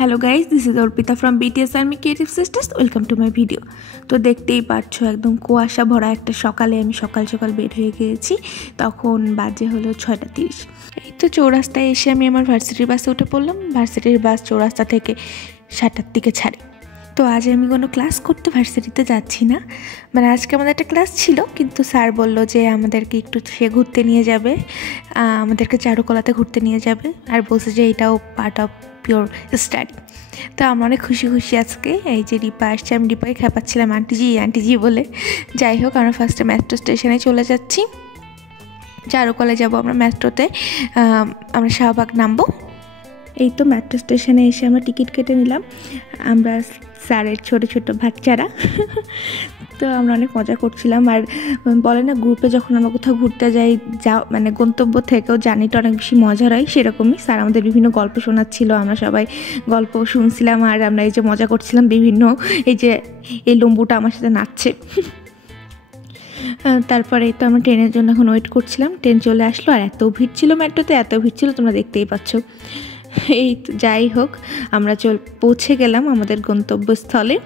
Hello guys, this is Arpita from BTS army creative sisters. Welcome to my video. তো দেখতেই পাচ্ছ একদম কুয়াশা ভরা একটা সকালে আমি সকাল সকাল বের হয়ে গিয়েছি। তখন বাজে হলো 6:30। এই তো চৌরাস্তায় এসে আমি আমার ভার্সিটির বাসে উঠে পড়লাম। ভার্সিটির বাস চৌরাস্তা থেকে 7টার দিকে ছাড়ে। তো আজ আমি কোনো ক্লাস করতে ভার্সিটিতে যাচ্ছি না, মানে আজকে আমাদের একটা ক্লাস ছিল, কিন্তু স্যার বললো যে আমাদেরকে একটু সে ঘুরতে নিয়ে যাবে, আমাদেরকে চারুকলাতে ঘুরতে নিয়ে যাবে, আর বলছে যে এটাও পার্ট অফ পিওর স্টাডি। তো আমরা অনেক খুশি আজকে। এই যে রিপা আসছে, আমি রিপাকে খেপাচ্ছিলাম আন্টিজি বলে। যাই হোক, আমরা ফার্স্টে মেট্রো স্টেশনে চলে যাচ্ছি। চারুকলায় যাব আমরা মেট্রোতে, আমরা শাহবাগ নামবো। এই তো মেট্রো স্টেশনে এসে আমরা টিকিট কেটে নিলাম, আমরা স্যারের ছোট বাচ্চারা। তো আমরা অনেক মজা করছিলাম। আর বলে না, গ্রুপে যখন আমরা কোথাও ঘুরতে যাই, মানে গন্তব্য থেকেও জার্নিটা অনেক বেশি মজার হয়, সেরকমই স্যার আমাদের বিভিন্ন গল্প শোনাচ্ছিল, আমরা সবাই গল্প শুনছিলাম। আর আমরা এই যে মজা করছিলাম বিভিন্ন, এই লম্বুটা আমার সাথে নাচছে। তারপরে তো আমরা ট্রেনের জন্য এখন ওয়েট করছিলাম। ট্রেন চলে আসলো, আর এত ভিড় ছিল মেট্রোতে, এত ভিড় ছিল তোমরা দেখতেই পাচ্ছ। এই যাই হোক, আমরা পৌঁছে গেলাম আমাদের গন্তব্যস্থলে।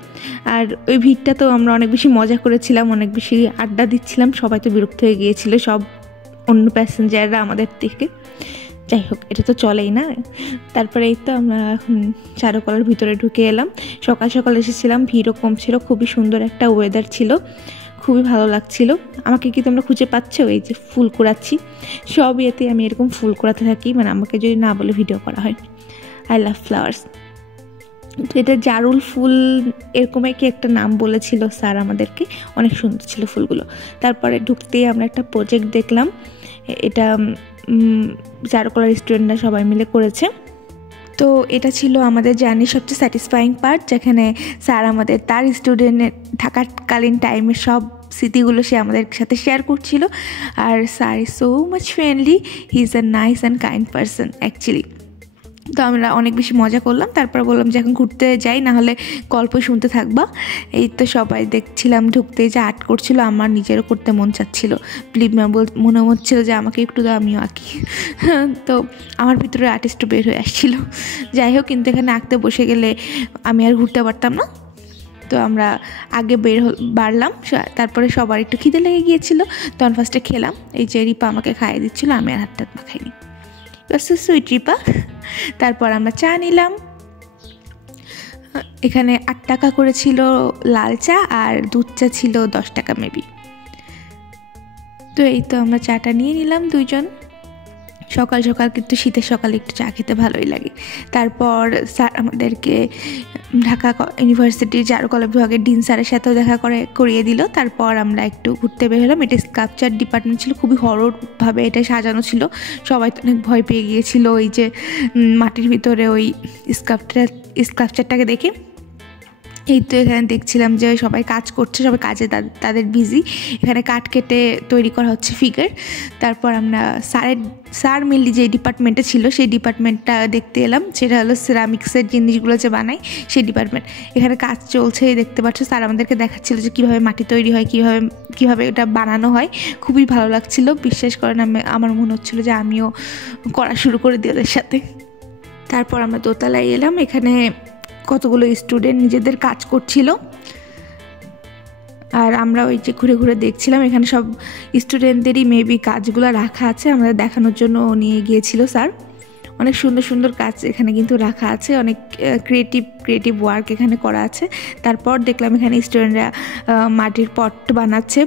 আর ওই ভিড়টা তো আমরা অনেক বেশি মজা করেছিলাম, অনেক বেশি আড্ডা দিচ্ছিলাম। সবাই তো বিরক্ত হয়ে গিয়েছিল, সব অন্য প্যাসেঞ্জাররা আমাদের থেকে। যাই হোক, এটা তো চলেই না। তারপরে এই তো আমরা এখন চারুকলার ভিতরে ঢুকে এলাম। সকাল সকাল এসেছিলাম, ভিড়ও কম ছিল, খুবই সুন্দর একটা ওয়েদার ছিল, খুবই ভালো লাগছিল। আমাকে কি তোমরা খুঁজে পাচ্ছ? এই যে ফুল কুড়াচ্ছি, সব ইয়েতে আমি এরকম ফুল কুড়াতে থাকি, মানে আমাকে যদি না বলে ভিডিও করা হয়। I love flowers. এটা জারুল ফুল এরকমই কি একটা নাম বলেছিল স্যার আমাদেরকে, অনেক সুন্দর ছিল ফুলগুলো। তারপরে ঢুকতেই আমরা একটা প্রজেক্ট দেখলাম, এটা চারুকলার স্টুডেন্টরা সবাই মিলে করেছে। তো এটা ছিল আমাদের জার্নির সবচেয়ে স্যাটিসফাইং পার্ট, যেখানে স্যার আমাদের তার স্টুডেন্টের থাকাকালীন টাইমের সব স্মৃতিগুলো সে আমাদের সাথে শেয়ার করছিল। আর sir is so much friendly, he is a nice and kind person actually. তো আমরা অনেক বেশি মজা করলাম। তারপর বললাম যে এখন ঘুরতে যাই, নাহলে গল্প শুনতে থাকবা। এই তো সবাই দেখছিলাম ঢুকতেই যে আর্ট করছিল, আমার নিজেরও করতে মন চাচ্ছিল। মনে হচ্ছিল যে আমাকে একটু দাও, আমিও আঁকি। তো আমার ভিতরে আর্টিস্টও বের হয়ে আসছিল। যাই হোক, কিন্তু এখানে আঁকতে বসে গেলে আমি আর ঘুরতে পারতাম না। তো আমরা আগে বাড়লাম। তারপরে সবার একটু খিদে লেগে গিয়েছিল, তখন ফার্স্টে খেলাম। এই যে রিপা আমাকে খাইয়ে দিচ্ছিল, আমি আর হাত মাখাইনি। সুইট রিপা। তারপর আমরা চা নিলাম। এখানে 8 টাকা করেছিল লাল চা, আর দুধ চা ছিল 10 টাকা মেবি। তো এই তো আমরা চাটা নিয়ে নিলাম দুইজন। সকাল সকাল, কিন্তু শীতের সকালে একটু চা খেতে ভালোই লাগে। তারপর স্যার আমাদেরকে ঢাকা ইউনিভার্সিটির চারুকলা বিভাগের ডিন স্যারের সাথেও করিয়ে দিল। তারপর আমরা একটু ঘুরতে বের হলাম। এটা স্কাল্পচার ডিপার্টমেন্ট ছিল, খুবই হররভাবে এটা সাজানো ছিল। সবাই তো অনেক ভয় পেয়ে গিয়েছিল ওই যে মাটির ভিতরে ওই স্কাল্পচারটাকে দেখে। এই তো এখানে দেখছিলাম যে সবাই কাজ করছে, সবাই কাজে তাদের বিজি। এখানে কাঠ কেটে তৈরি করা হচ্ছে ফিগার। তারপর আমরা স্যার মেনলি যে ডিপার্টমেন্টে ছিল সেই ডিপার্টমেন্টটা দেখতে এলাম, সেটা হলো সিরামিক্সের জিনিসগুলো যে বানায় সেই ডিপার্টমেন্ট। এখানে কাজ চলছে দেখতে পাচ্ছ। স্যার আমাদেরকে দেখাচ্ছিল যে কীভাবে মাটি তৈরি হয়, কীভাবে এটা বানানো হয়। খুবই ভালো লাগছিল, বিশ্বাস করেন আমার মনে হচ্ছিলো যে আমিও করা শুরু করে দিই ওদের সাথে। তারপর আমরা দোতলায় এলাম। এখানে কতগুলো স্টুডেন্ট নিজেদের কাজ করছিল, আর আমরা ওই যে ঘুরে ঘুরে দেখছিলাম। এখানে সব স্টুডেন্টদেরই মেবি কাজগুলো রাখা আছে, আমাদের দেখানোর জন্য নিয়ে গিয়েছিল স্যার। অনেক সুন্দর কাজ এখানে কিন্তু রাখা আছে, অনেক ক্রিয়েটিভ ওয়ার্ক এখানে করা আছে। তারপর দেখলাম এখানে স্টুডেন্টরা মাটির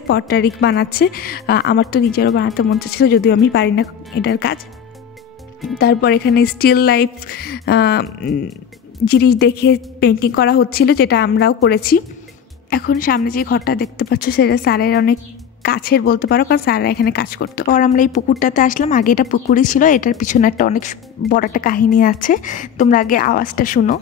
পটটারিক বানাচ্ছে। আমার তো নিজেরও বানাতে মন চাচ্ছিল, যদিও আমি পারি না এটার কাজ। তারপর এখানে স্টিল লাইফ জিনিস দেখে পেন্টিং করা হচ্ছিল, যেটা আমরাও করেছি। এখন সামনে যে ঘরটা দেখতে পাচ্ছ সেটা স্যারের অনেক কাছের বলতে পারো, কারণ স্যাররা এখানে কাজ করতো। পর আমরা এই পুকুরটাতে আসলাম। আগে এটা পুকুরই ছিল, এটার পিছনে একটা অনেক বড় একটা কাহিনী আছে, তোমরা আগে আওয়াজটা শুনো।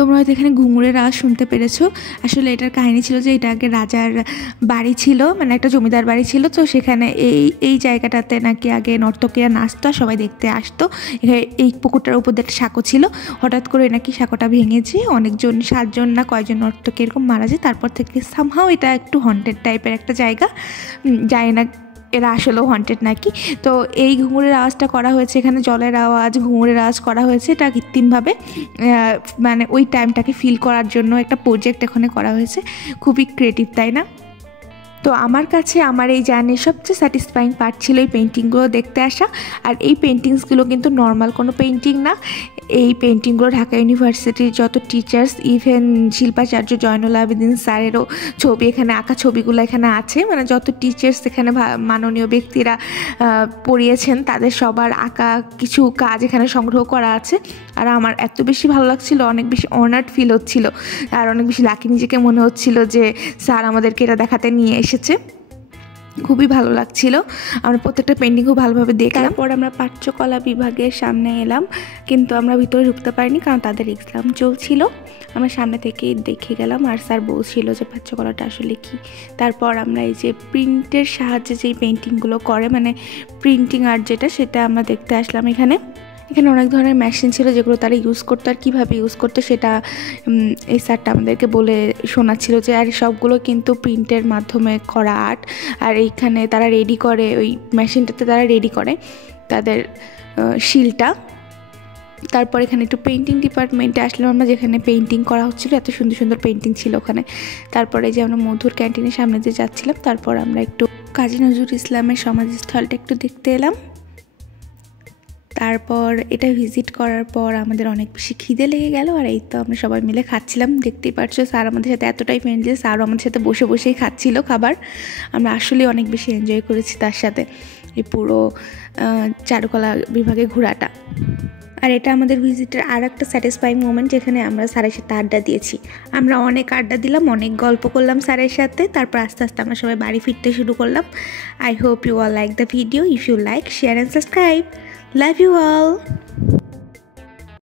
তোমরা হয়তো এখানে ঘুঙুরের আওয়াজ শুনতে পেরেছো। আসলে এটার কাহিনী ছিল যে এটা আগে রাজার বাড়ি ছিল, মানে একটা জমিদার বাড়ি ছিল। তো সেখানে এই জায়গাটাতে নাকি আগে নর্তকীরা নাচতো, সবাই দেখতে আসতো। এই পুকুরটার উপর দিয়ে একটা সাঁকো ছিল, হঠাৎ করে নাকি সাঁকোটা ভেঙেছে, অনেকজন 7 জন না কয়জন নর্তকী এরকম মারা যায়। তারপর থেকে সামহাও এটা একটু হন্টেড টাইপের একটা জায়গা, যায় না এরা আসলেও হন্টেড নাকি। তো এই ঘুঙুরের আওয়াজটা করা হয়েছে, এখানে জলের আওয়াজ, ঘুঙুরের আওয়াজ করা হয়েছে, এটা কৃত্রিমভাবে মানে ওই টাইমটাকে ফিল করার জন্য একটা প্রজেক্ট এখানে করা হয়েছে। খুবই ক্রিয়েটিভ, তাই না? তো আমার কাছে আমার এই জার্নির সবচেয়ে স্যাটিসফাইং পার্ট ছিল এই পেন্টিংগুলো দেখতে আসা। আর এই পেন্টিংসগুলো কিন্তু নর্মাল কোনো পেন্টিং না, এই পেন্টিংগুলো ঢাকা ইউনিভার্সিটির যত টিচার্স, ইভেন শিল্পাচার্য জয়নুল আবেদিন স্যারেরও ছবি এখানে আঁকা, ছবিগুলো এখানে আছে। মানে যত টিচার্স এখানে মাননীয় ব্যক্তিরা পড়িয়েছেন তাদের সবার আঁকা কিছু কাজ এখানে সংগ্রহ করা আছে। আর আমার এত বেশি ভালো লাগছিল, অনেক বেশি অনার্ড ফিল হচ্ছিল, আর অনেক বেশি লাকি নিজেকে মনে হচ্ছিল যে স্যার আমাদেরকে এটা দেখাতে নিয়ে এসেছে। খুবই ভালো লাগছিল, আমরা প্রত্যেকটা পেন্টিং খুব ভালোভাবে দেখলাম। তারপর আমরা পাঠ্যকলা বিভাগের সামনে এলাম, কিন্তু আমরা ভিতরে ঢুকতে পারিনি কারণ তাদের এক্সাম চলছিল। আমরা সামনে থেকে দেখে গেলাম, আর স্যার বলছিল যে পাঠ্যকলাটা আসলে কি। তারপর আমরা এই যে প্রিন্টের সাহায্যে যেই পেন্টিংগুলো করে, মানে প্রিন্টিং আর্ট যেটা, সেটা আমরা দেখতে আসলাম। এখানে অনেক ধরনের মেশিন ছিল যেগুলো তারা ইউজ করতো, আর কীভাবে ইউজ করতো সেটা এই স্যারটা আমাদেরকে বলে শোনাচ্ছিল যে আর সবগুলো কিন্তু প্রিন্টের মাধ্যমে করা আর্ট। আর এইখানে তারা রেডি করে, ওই মেশিনটাতে তারা রেডি করে তাদের শিলটা। তারপর এখানে একটু পেন্টিং ডিপার্টমেন্টে আসলাম আমরা, যেখানে পেন্টিং করা হচ্ছিলো, এত সুন্দর সুন্দর পেন্টিং ছিল ওখানে। তারপরে যে আমরা মধুর ক্যান্টিনের সামনে দিয়ে যাচ্ছিলাম, তারপর আমরা একটু কাজী নজরুল ইসলামের সমাধিস্থলটা একটু দেখতে এলাম। তারপর এটা ভিজিট করার পর আমাদের অনেক বেশি খিদে লেগে গেল, আর এই তো আমরা সবাই মিলে খাচ্ছিলাম। দেখতেই পাচ্ছ স্যার আমাদের সাথে এতটাই ফ্রেন্ডলি, স্যারও আমাদের সাথে বসে বসেই খাচ্ছিল খাবার। আমরা আসলে অনেক বেশি এনজয় করেছি তার সাথে এই পুরো চারুকলা বিভাগে ঘোরাটা। আর এটা আমাদের ভিজিটের আর একটা স্যাটিসফাইং মোমেন্ট, যেখানে আমরা স্যারের সাথে আড্ডা দিয়েছি। আমরা অনেক আড্ডা দিলাম, অনেক গল্প করলাম স্যারের সাথে। তারপর আস্তে আস্তে আমরা সবাই বাড়ি ফিরতে শুরু করলাম। I hope you all like the video. If you like, share and subscribe. Love you all.